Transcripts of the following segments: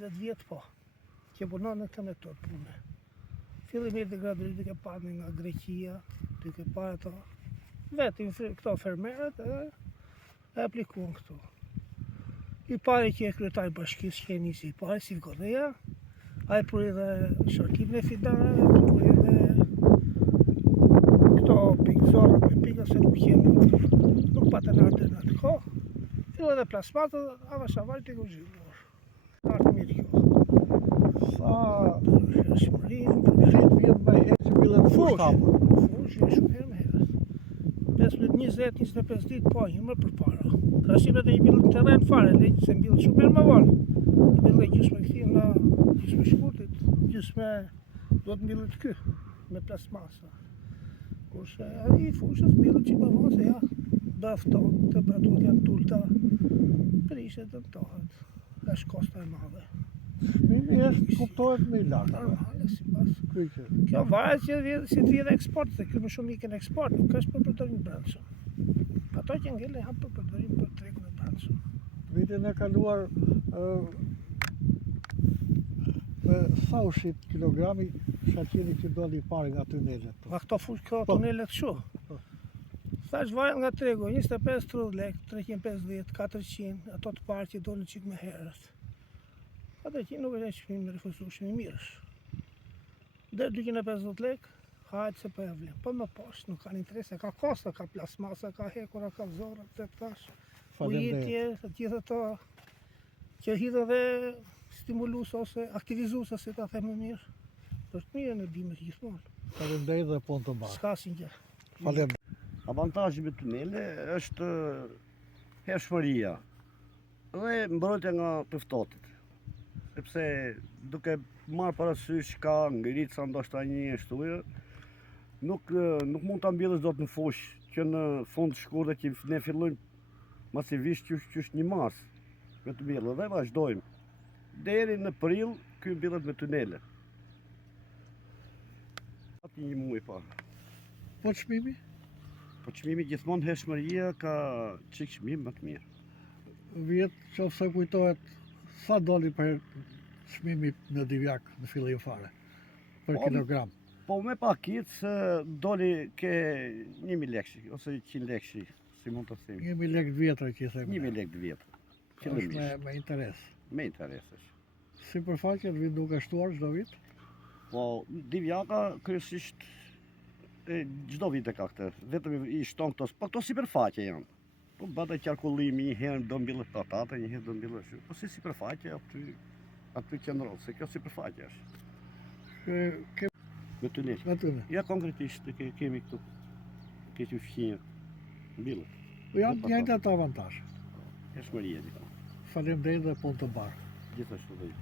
20 vjet po, që punon në këtë metodë pune. Fillimisht gradualisht duke parë nga Greqia, duke parë ato, vetë këto fermerët e aplikuan këtu. I pari që e kryetari bashkisë që e nisi i pari si Goreja, ai puri dhe sharkimin e fidare, puri dhe këto pikëzorët me pika se nuk patën ardhe në atë kohë. Filloi dhe plasmatë, avash të guzhilur. Artë mirë kjo. Sa Shmërin, 10 vjet më herë që billet fush hapur. Fush, shumë herë më herët. 15-20-25 ditë po, një më përpara. Krahasimet e një billet në terren fare, se mbillet shumë herë më vonë. Mbillet gjysmë këtij nga gjysmë shkurtit, gjysmë duhet mbillet ky me plasmasa. Kurse ai fushës mbillet që më vonë se ja dafton, temperaturat janë tulta, prishet dëmtohet. Është kosta e madhe. Çmimi është kuptohet më i lartë. Normale sipas. Kryqë. Kjo varet që si të vjen eksport, se kjo më shumë ikën eksport, nuk është për përdorim brendshëm. Ato që ngelen janë për përdorim për tregun e brendshëm. Vitin e kaluar me sa ushit kilogrami shaqeni që doli i pari nga tunelet? Ma këto fush këto tunelet kështu. Thash varet nga tregu, 25-30 lek, 350, 400, ato të parë që dolën çik më herët. 400 nuk është çmim i refuzueshëm i mirësh. Deri 250 lek, hajtë se po ja vlen. Po më poshtë nuk kanë interes, ka kosta, ka plasmasa, ka hekura, ka zorra, të thash. Ujitje, të gjitha ato që hidhen dhe stimulues ose aktivizues, si ta them më mirë. Për të mirën e bimit gjithmonë. Faleminderit dhe punë të mbarë. S'ka asnjë. Faleminderit. Avantazhi me tunele është hershmëria dhe mbrojtja nga të ftohtit. Sepse duke marrë parasysh ka ngrica ndoshta një shtujë, nuk mund ta mbjellësh dot në fushë që në fund të shkurtër që ne fillojmë masivisht qysh një mas me të mbjellë dhe vazhdojmë. Deri në prill ky mbjellet me tunele. Aty një muaj pa. Po çmimi? Po çmimi gjithmonë hershmëria ka çik çmim më të mirë. Vjet qofse kujtohet sa doli për çmimi në Divjak në fillim fare për kilogram. Po me pakicë doli ke 1000 lekë ose 100 lekë, si mund të themi. 1000 lekë vjetra që i themi. 1000 lekë vjetra. Është me interes. Me interes është. Sipërfaqet vit duke shtuar çdo vit? Po Divjaka kryesisht çdo vit e ka këtë, vetëm i shton këto, po këto sipërfaqe janë. Po bëhet qarkullimi, një herë do mbillet patate, një herë do mbillet kështu. Po si sipërfaqe aty qëndron, se kjo sipërfaqe është. Me tunel. Me tunel. Ja konkretisht kemi këtu. Kemi fqinje. Mbillet. Janë të njëjtat avantazhe. Hershmëria di. Faleminderit dhe punë të mbarë. Gjithashtu dhe ju.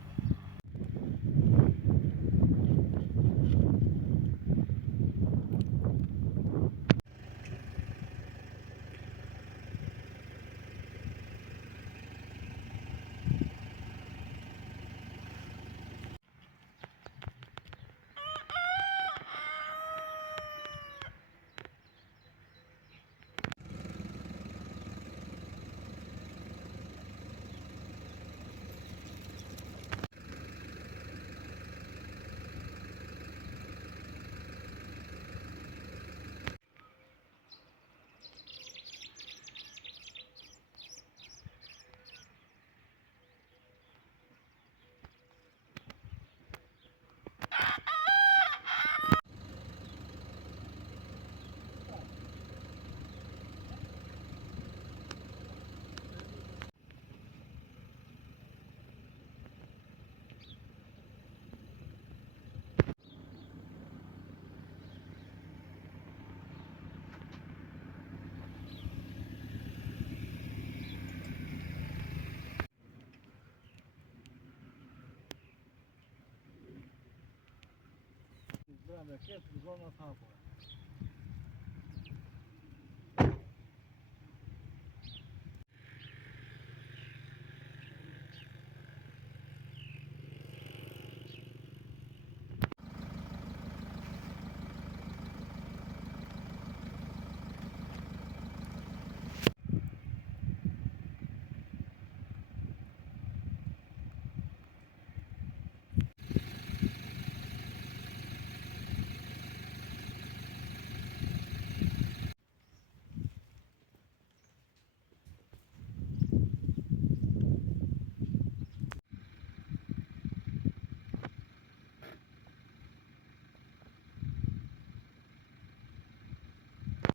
Me këtë zona të hapura.